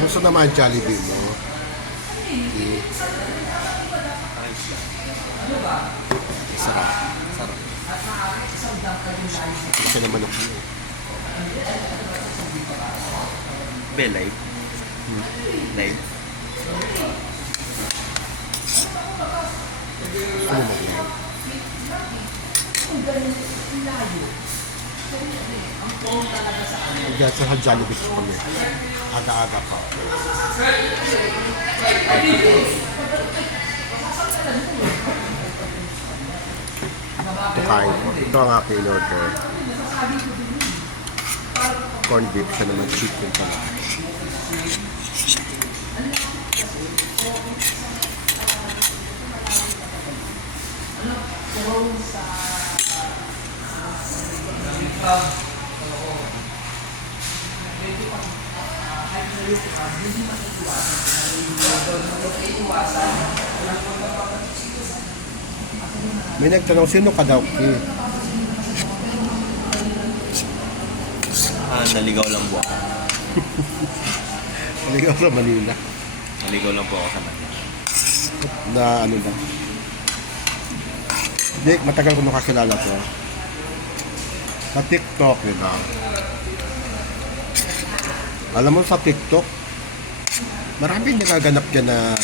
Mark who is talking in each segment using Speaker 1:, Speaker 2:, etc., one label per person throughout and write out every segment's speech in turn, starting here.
Speaker 1: gusto naman Jollibee mo. Okay. Sarap.
Speaker 2: Sarap.
Speaker 1: Gusto naman ako.
Speaker 2: Be, live. Live.
Speaker 1: Gusto naman yan. Diyan sa Jollibee kami. Aga-aga pa. Ito kain ko. Ito ang aking in-order. Corned beef siya naman chicken pala. May nagtanong, sino ka daw? Eh,
Speaker 2: Ah, naligaw lang po ako.
Speaker 1: Naligaw sa Manila.
Speaker 2: Naligaw lang po ako sa Manila.
Speaker 1: Na ano ba? Hindi, matagal ko nakakilala to. Sa TikTok, di ba? Alam mo sa TikTok, maraming nagaganap dyan na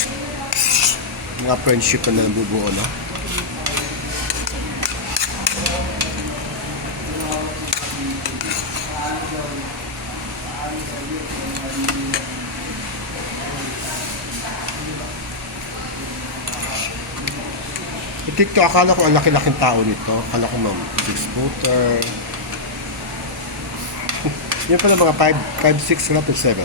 Speaker 1: mga friendship na nabubuo, no? TikTok, akala ko ang laki-laking tao nito. Akala ko ma'am, six-footer. Yan pala mga 5, 5, 6 na to 7.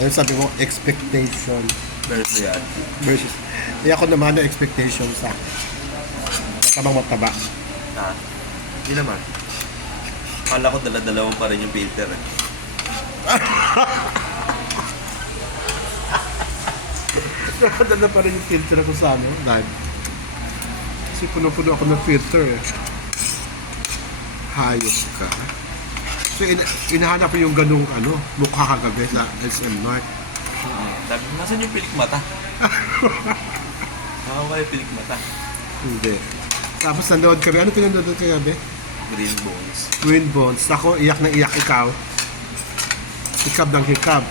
Speaker 1: Ano sabi mo, expectation
Speaker 2: Verso yan.
Speaker 1: versus... Eh ako naman ang expectation sa matabang mataba.
Speaker 2: Ah, hindi naman. Kala ko dala-dalawa pa rin yung filter eh.
Speaker 1: Nakadala pa rin yung filter ako sa ano, live. Kasi puno-puno ako ng filter eh. Hayop ka. So, ina inahanap ko yung ganung ano, mukha kagabi sa SM North.
Speaker 2: Sabi ko, nasan yung pilik mata? Nakakawala yung pilik mata.
Speaker 1: Hindi. Tapos nanood kami. Ano pinanood ko kagabi?
Speaker 2: Green bones.
Speaker 1: Twin Bones. Ako, iyak na iyak ikaw. Hikab ng hikab.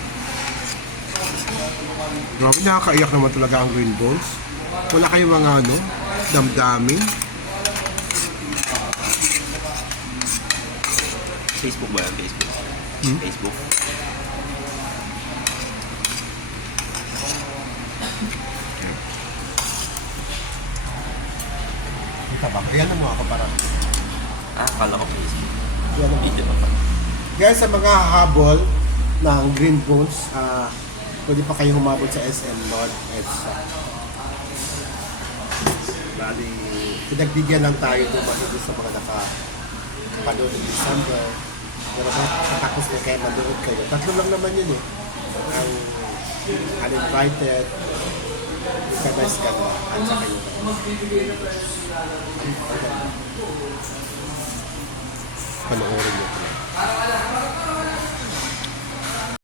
Speaker 1: Grabe, nakakaiyak naman talaga ang Green Bones. Wala kayong mga ano, damdamin.
Speaker 2: Facebook ba yan? Facebook?
Speaker 1: Hmm?
Speaker 2: Facebook?
Speaker 1: Kita ba? Ayan na mo ako para.
Speaker 2: Ah, kala ko Facebook.
Speaker 1: Yan ang
Speaker 2: Video pa pa.
Speaker 1: Guys, sa mga habol ng Green Bones, ah pwede pa kayong humabol sa SM North EDSA. Bali, pinagbigyan lang tayo doon sa mga nakapanood ng December. Pero matapos na kayo manood kayo. Tatlo lang naman yun eh. Ang uninvited, Kabes ka na, at saka yun. Panoorin nyo ko.